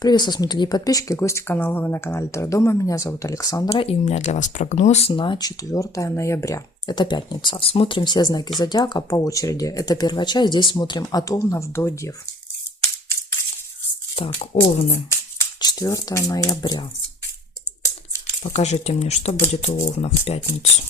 Приветствую, смотрите, подписчики, гости канала. Вы на канале Таро Дома. Меня зовут Александра, и у меня для вас прогноз на 4 ноября. Это пятница. Смотрим все знаки зодиака по очереди. Это первая часть. Здесь смотрим от Овнов до Дев. Так, Овны. 4 ноября. Покажите мне, что будет у Овнов в пятницу.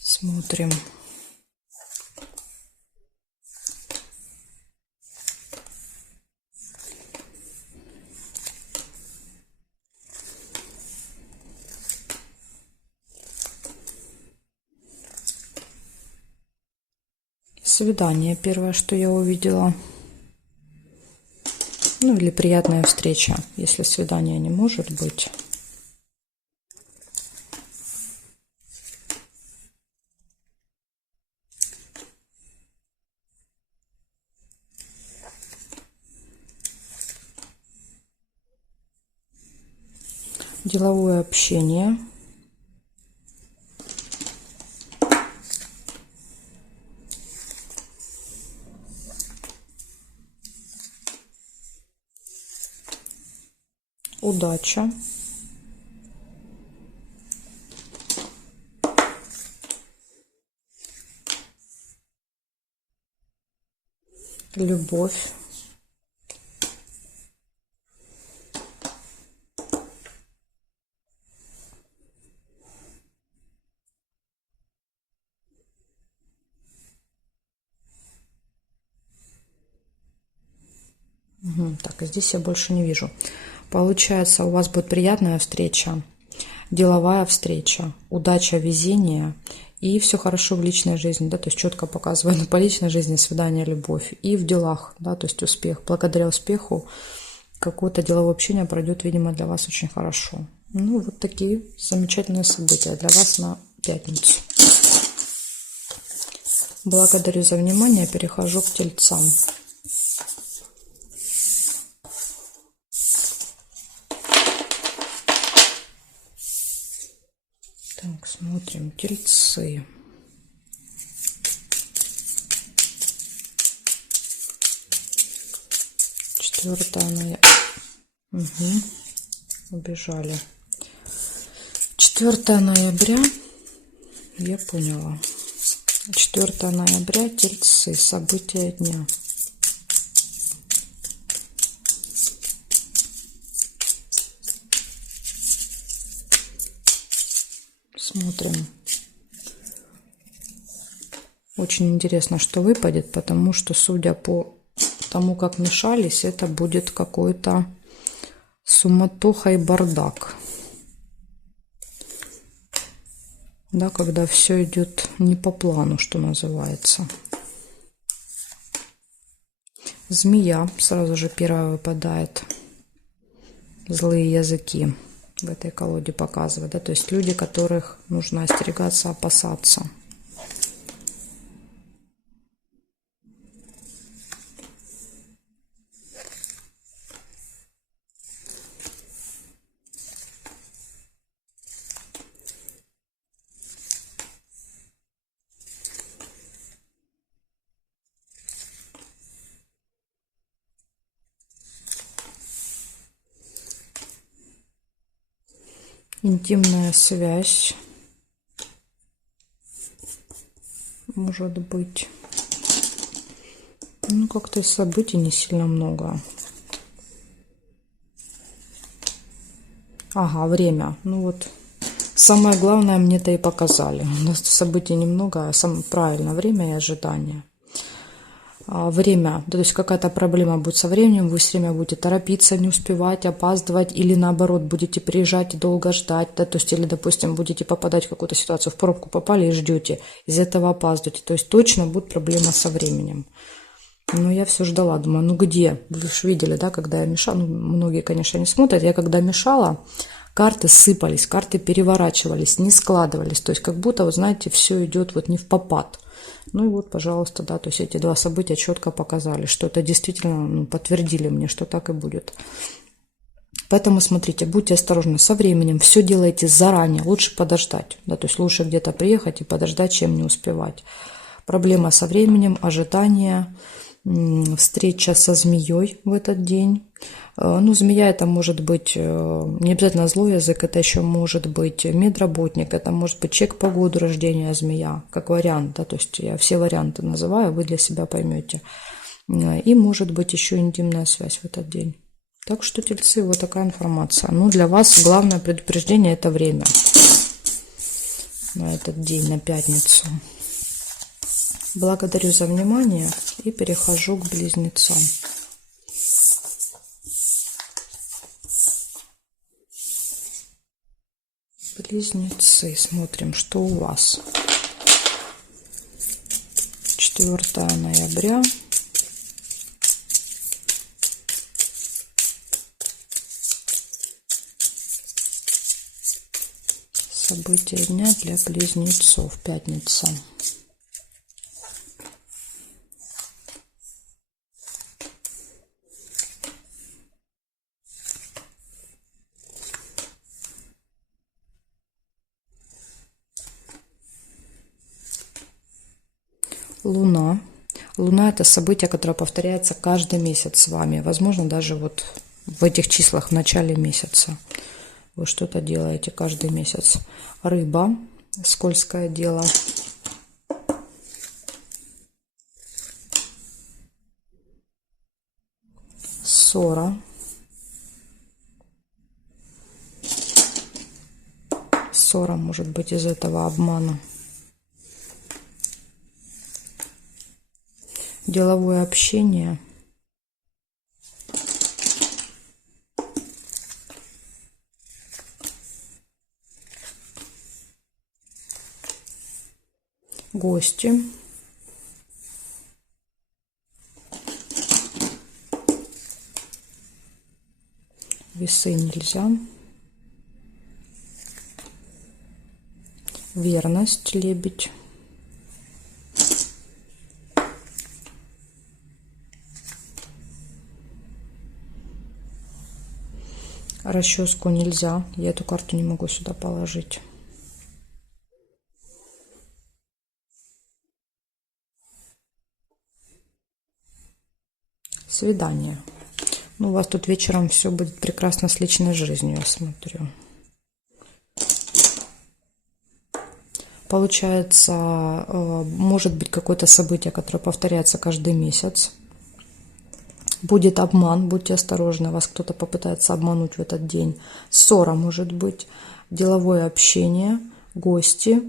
Смотрим. Свидание первое, что я увидела. Ну или приятная встреча, если свидания не может быть. Деловое общение. Удача. Любовь. Так, здесь я больше не вижу. Получается, у вас будет приятная встреча, деловая встреча, удача, везение и все хорошо в личной жизни, да, то есть четко показываю по личной жизни свидание, любовь и в делах, да, то есть успех. Благодаря успеху какое-то деловое общение пройдет, видимо, для вас очень хорошо. Ну, вот такие замечательные события для вас на пятницу. Благодарю за внимание, перехожу к тельцам. Так, смотрим, тельцы. Четвертое ноября. Убежали. 4 ноября. Я поняла. 4 ноября, тельцы. События дня. Смотрим. Очень интересно, что выпадет, потому что, судя по тому, как мешались, это будет какой-то суматоха и бардак. Да, когда все идет не по плану, что называется. Змея сразу же первая выпадает. Злые языки в этой колоде показывают, да, то есть люди, которых нужно остерегаться, опасаться. Интимная связь. Может быть. Ну, как-то событий не сильно много. Ага, время. Ну вот. Самое главное мне-то и показали. У нас событий немного, а самое правильное время и ожидание. Время, то есть какая-то проблема будет со временем, вы все время будете торопиться, не успевать, опаздывать, или наоборот будете приезжать и долго ждать, да, то есть или, допустим, будете попадать в какую-то ситуацию, в пробку попали и ждете, из-за этого опаздываете, то есть точно будет проблема со временем. Но я все ждала, думаю, ну где? Вы же видели, да, когда я мешала, ну, многие, конечно, не смотрят, я когда мешала, карты сыпались, карты переворачивались, не складывались, то есть как будто, вот знаете, все идет вот не в попад. Ну и вот, пожалуйста, да, то есть эти два события четко показали, что это действительно, ну, подтвердили мне, что так и будет. Поэтому смотрите, будьте осторожны со временем, все делайте заранее, лучше подождать, да, то есть лучше где-то приехать и подождать, чем не успевать. Проблема со временем, ожидание, встреча со змеей в этот день. Ну, змея это может быть не обязательно злой язык, это еще может быть медработник, это может быть человек по году рождения змея, как вариант, да, то есть я все варианты называю, вы для себя поймете. И может быть еще интимная связь в этот день. Так что, тельцы, вот такая информация. Ну, для вас главное предупреждение – это время на этот день, на пятницу. Благодарю за внимание и перехожу к близнецам. Близнецы, смотрим, что у вас. 4 ноября. События дня для близнецов. Пятница. Луна. Луна – это событие, которое повторяется каждый месяц с вами. Возможно, даже вот в этих числах в начале месяца. Вы что-то делаете каждый месяц. Рыба. Скользкое дело. Ссора. Ссора может быть из этого обмана. Деловое общение. Гости. Весы нельзя. Верность, лебедь. Расческу нельзя. Я эту карту не могу сюда положить. Свидание. Ну, у вас тут вечером все будет прекрасно с личной жизнью, я смотрю. Получается, может быть какое-то событие, которое повторяется каждый месяц. Будет обман, будьте осторожны, вас кто-то попытается обмануть в этот день. Ссора может быть, деловое общение, гости,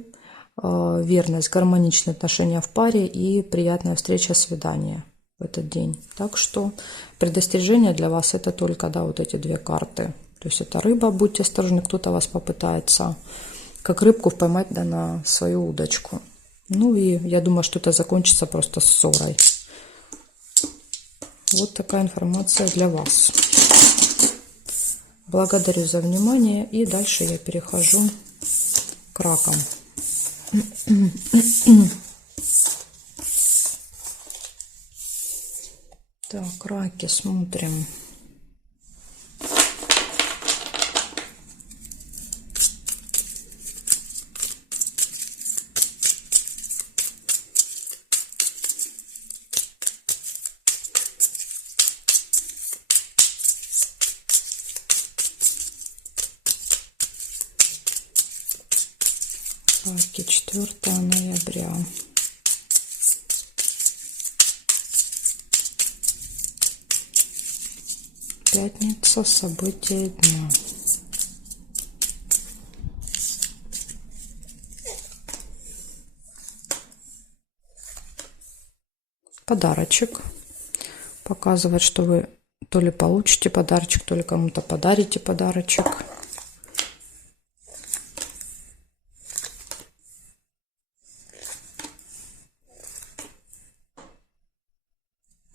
верность, гармоничные отношения в паре и приятная встреча, свидание в этот день. Так что предостережение для вас это только, да, вот эти две карты. То есть это рыба, будьте осторожны, кто-то вас попытается как рыбку поймать, да, на свою удочку. Ну и я думаю, что это закончится просто ссорой. Вот такая информация для вас. Благодарю за внимание. И дальше я перехожу к ракам. Так, раки, смотрим. Раки, 4 ноября. Пятница, события дня. Подарочек. Показывает, что вы то ли получите подарочек, то ли кому-то подарите подарочек.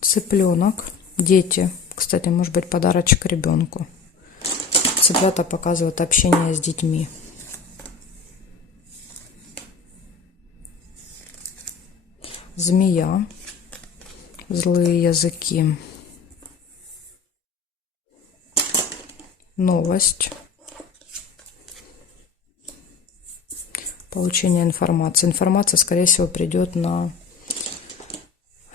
Цыпленок. Дети. Кстати, может быть подарочек ребенку. Цыплята показывают общение с детьми. Змея. Злые языки. Новость. Получение информации. Информация, скорее всего, придет на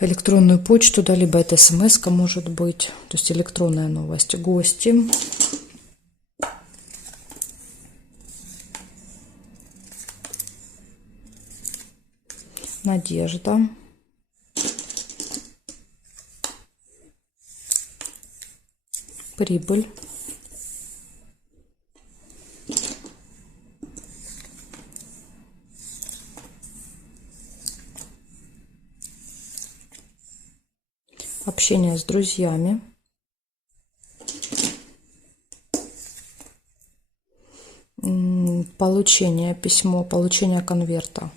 электронную почту, да, либо это смс-ка может быть, то есть электронная новость. Гости. Надежда. Прибыль. Общение с друзьями. Получение письмо, получение конверта.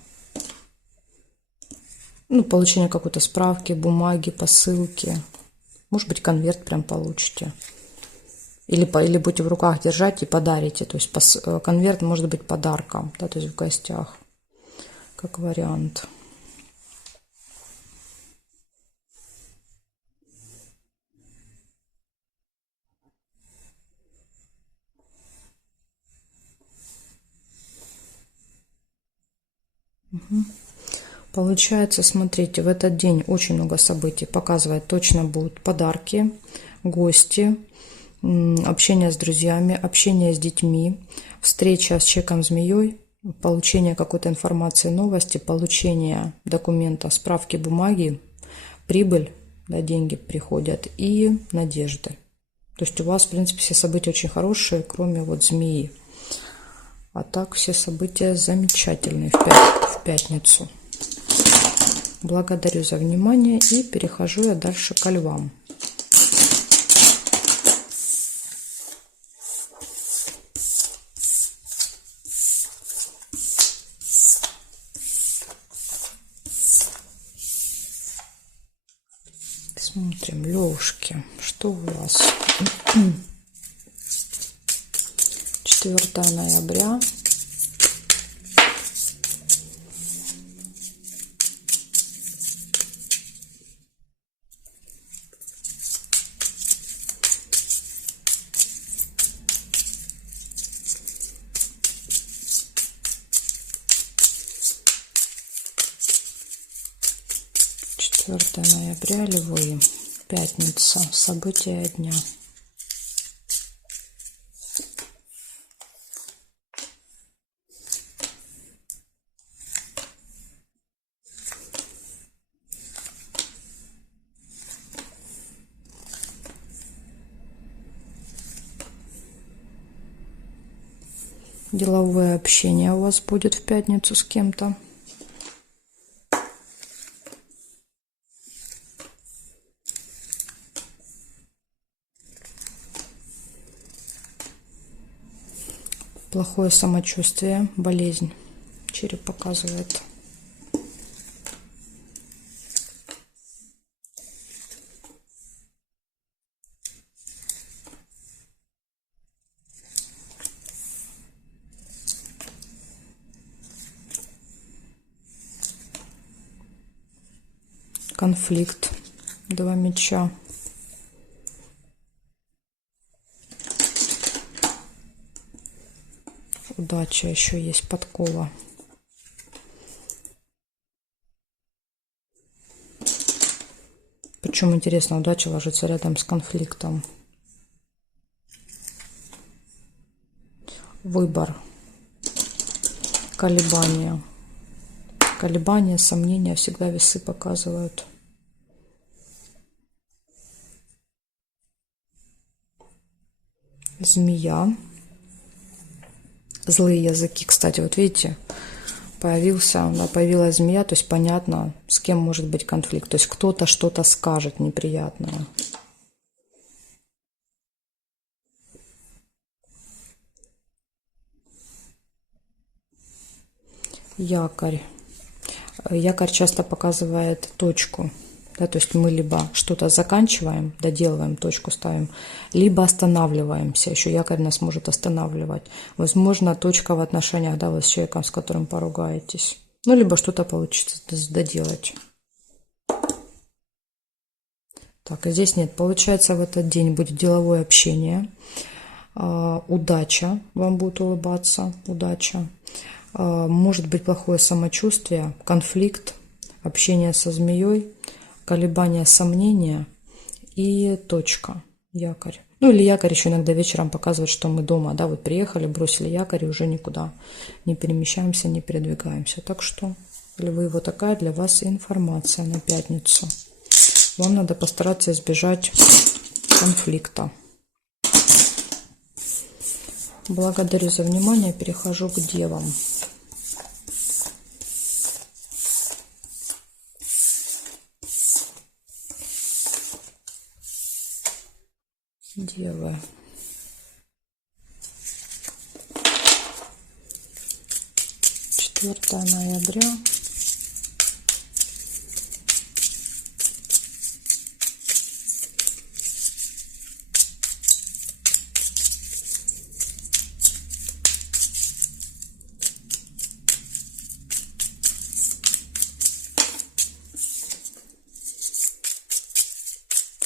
Ну, получение какой-то справки, бумаги, посылки. Может быть, конверт прям получите. Или будете в руках держать и подарите. То есть конверт может быть подарком, да, то есть в гостях, как вариант. Получается, смотрите, в этот день очень много событий. Показывает, точно будут подарки, гости, общение с друзьями, общение с детьми, встреча с человеком-змеей, получение какой-то информации, новости, получение документа, справки, бумаги, прибыль, да, деньги приходят и надежды. То есть у вас, в принципе, все события очень хорошие, кроме вот змеи. А так все события замечательные в пятницу. Благодарю за внимание и перехожу я дальше ко львам. Смотрим, левушки, что у вас? 4 ноября. Ноября, львы, пятница, события дня. Деловое общение у вас будет в пятницу с кем-то. Плохое самочувствие, болезнь. Череп показывает. Конфликт. 2 меча. Удача еще есть, подкова. Причем, интересно, удача ложится рядом с конфликтом. Выбор. Колебания. Колебания, сомнения всегда весы показывают. Змея. Злые языки, кстати, вот видите, появилась змея, то есть понятно, с кем может быть конфликт. То есть кто-то что-то скажет неприятное. Якорь. Якорь часто показывает точку. Да, то есть мы либо что-то заканчиваем, доделываем, точку ставим, либо останавливаемся. Еще якорь нас может останавливать. Возможно, точка в отношениях, да, вы с человеком, с которым поругаетесь. Ну, либо что-то получится доделать. Так, а здесь нет. Получается, в этот день будет деловое общение. Удача. Вам будет улыбаться. Удача. Может быть плохое самочувствие, конфликт, общение со змеей. колебания, сомнения и точка, якорь. Ну или якорь еще иногда вечером показывает, что мы дома, да, вот приехали, бросили якорь и уже никуда не перемещаемся, не передвигаемся. Так что, львы, вот такая для вас информация на пятницу. Вам надо постараться избежать конфликта. Благодарю за внимание, перехожу к девам. Девы. Четвертое ноября.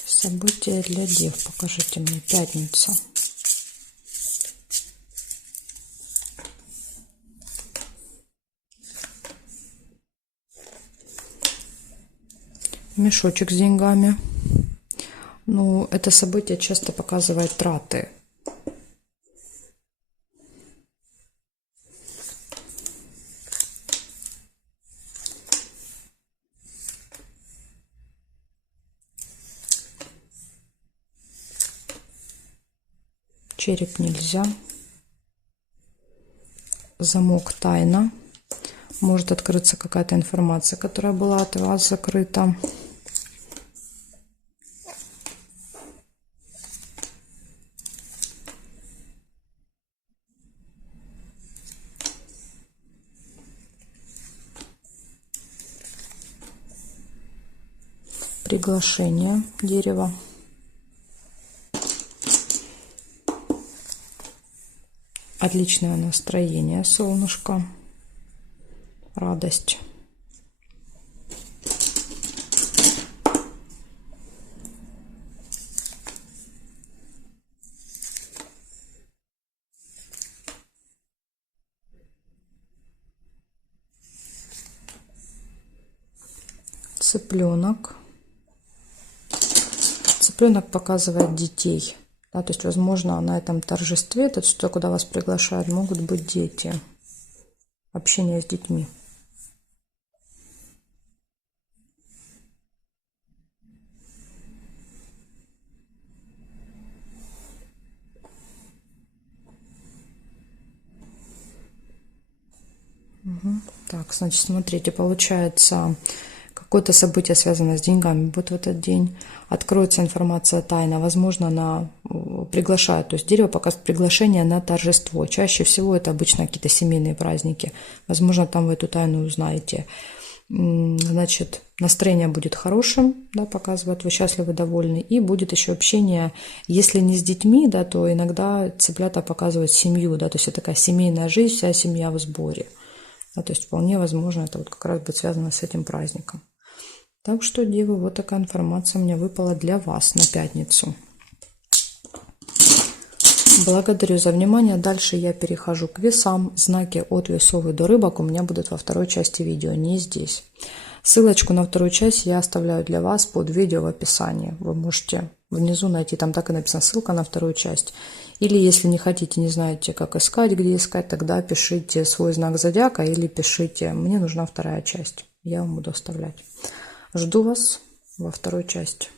События для дев. Покажите мне. Пятница. Мешочек с деньгами. Ну, это событие часто показывает траты. Череп нельзя. Замок тайна. Может открыться какая-то информация, которая была от вас закрыта. Приглашение дерева. Отличное настроение, солнышко. Радость. Цыпленок. Цыпленок показывает детей. Да, то есть, возможно, на этом торжестве, то есть, куда вас приглашают, могут быть дети. Общение с детьми. Так, значит, смотрите, получается, какое-то событие связано с деньгами будет в этот день. Откроется информация тайна. Возможно, она приглашает. То есть дерево показывает приглашение на торжество. Чаще всего это обычно какие-то семейные праздники. Возможно, там вы эту тайну узнаете. Значит, настроение будет хорошим, да, показывает, вы счастливы, довольны. И будет еще общение, если не с детьми, да, то иногда цыплята показывают семью, да, то есть это такая семейная жизнь, вся семья в сборе. Да, то есть вполне возможно, это вот как раз будет связано с этим праздником. Так что, девы, вот такая информация у меня выпала для вас на пятницу. Благодарю за внимание. Дальше я перехожу к весам. Знаки от весов и до рыбок у меня будут во второй части видео, не здесь. Ссылочку на вторую часть я оставляю для вас под видео в описании. Вы можете внизу найти, там так и написано, ссылка на вторую часть. Или если не хотите, не знаете, как искать, где искать, тогда пишите свой знак зодиака или пишите «Мне нужна вторая часть». Я вам буду оставлять. Жду вас во второй части.